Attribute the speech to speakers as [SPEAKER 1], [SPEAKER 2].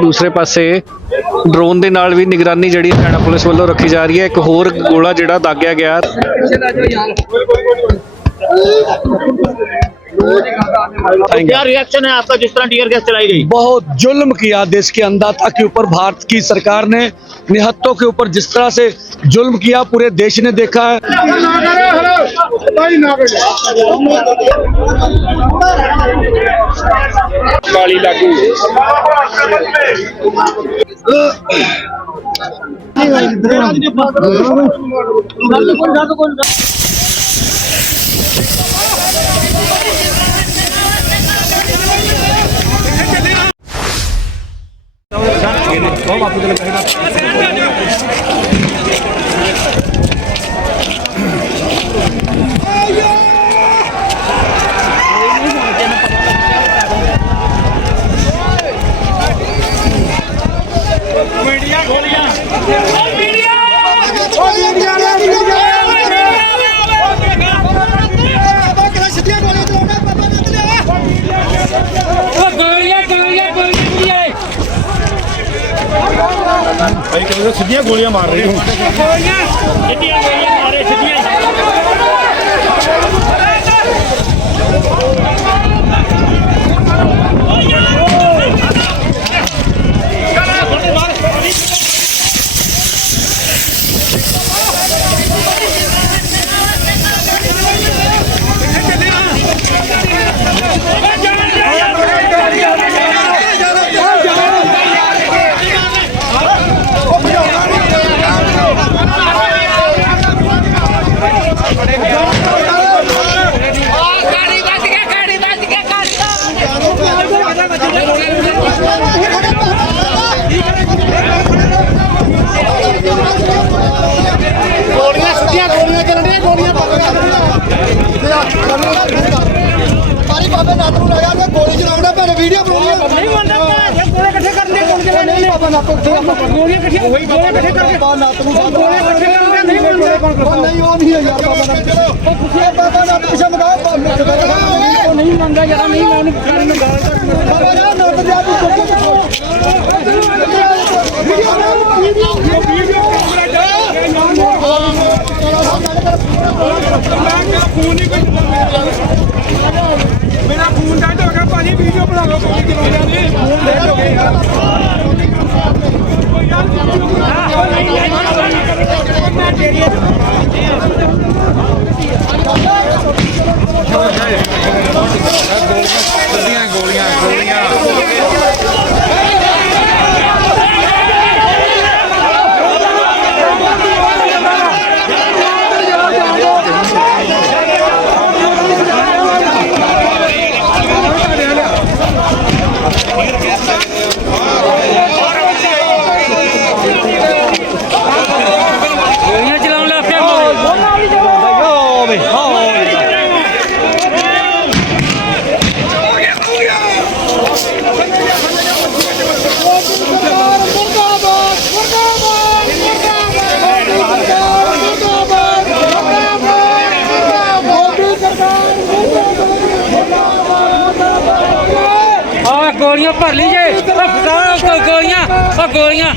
[SPEAKER 1] ਦੂਸਰੇ ਪਾਸੇ ਡਰੋਨ ਦੇ ਨਾਲ ਵੀ ਨਿਗਰਾਨੀ ਜਿਹੜੀ ਹਰਿਆਣਾ ਪੁਲਿਸ ਵੱਲੋਂ ਰੱਖੀ ਜਾ ਰਹੀ ਹੈ ਇੱਕ ਹੋਰ ਗੋਲਾ ਜਿਹੜਾ ਦਾਗਿਆ ਗਿਆ
[SPEAKER 2] क्या रिएक्शन है आपका जिस तरह टीयर गैस चलाई गई
[SPEAKER 3] बहुत जुल्म किया देश के अन्नदाता के ऊपर भारत की सरकार ने निहत्तों के ऊपर जिस तरह से जुल्म किया पूरे देश ने देखा है
[SPEAKER 2] কালি লাগু Oh, aku jalan
[SPEAKER 4] ਭਾਈ ਕਹਿੰਦੇ ਸਿੱਧੀਆਂ ਗੋਲੀਆਂ ਮਾਰ ਰਹੇ ਹੋ
[SPEAKER 5] ਗਾੜੀ
[SPEAKER 4] ਬਾਬੇ ਨਾਤ ਨੂੰ ਲਾਇਆ ਤੇ ਗੋਲੀ ਚਲਾਉਂਦਾ ਭੈਣੇ ਵੀਡੀਓ ਬਣਾਉਣੀ ਨਹੀਂ ਮੰਨਦਾ ਗੋਲੇ ਇਕੱਠੇ ਕਰਨੇ ਗੋਲੀ ਚਲਾਉਣੇ ਨਹੀਂ ਬਾਬਾ ਨਾਤ ਗੋਲੀਆਂ ਇਕੱਠੀਆਂ ਉਹੀ ਗੋਲੇ ਇਕੱਠੇ ਕਰਕੇ ਬਾਬਾ ਨਾਤ ਨੂੰ ਗੋਲੇ ਇਕੱਠੇ ਕਰਨੇ ਨਹੀਂ ਮੰਨਦਾ ਨਹੀਂ ਉਹ ਨਹੀਂ ਹੈ ਯਾਰ ਬਾਬਾ ਨਾਤ ਉਹ ਪੁੱਛਿਆ ਬਾਬਾ ਨਾਤ ਪਿਛਾ ਮਗਾ ਉਹ ਨਹੀਂ ਮੰਨਦਾ ਯਾਰ ਨਹੀਂ ਮੈਂ ਉਹਨੂੰ ਪੁੱਛਣ ਨੂੰ ਗਾਲ ਕੱਢ ਬਾਬਾ ਨਾਤ ਦੇ ਆਪ ਵੀਡੀਓ ਵੀਡੀਓ
[SPEAKER 6] ਮੇਰਾ ਫੋਨ ਡੈਡ ਹੋ ਗਿਆ ਭਾਜੀ ਵੀਡੀਓ ਗੋਲੀਆਂ ਲਓ ਕੋਈ ਚਲਾਉਂਦਿਆਂ ਦੀ ਫੋਨ ਡੈਡ ਹੋ ਗਿਆ ਯਾਰ
[SPEAKER 7] ਆ ਗੋਲੀਆਂ ਭਰ ਲਈ ਜੇ। ਉਹ ਫਟਾਓ ਗੋਲੀਆਂ ਉਹ ਗੋਲੀਆਂ।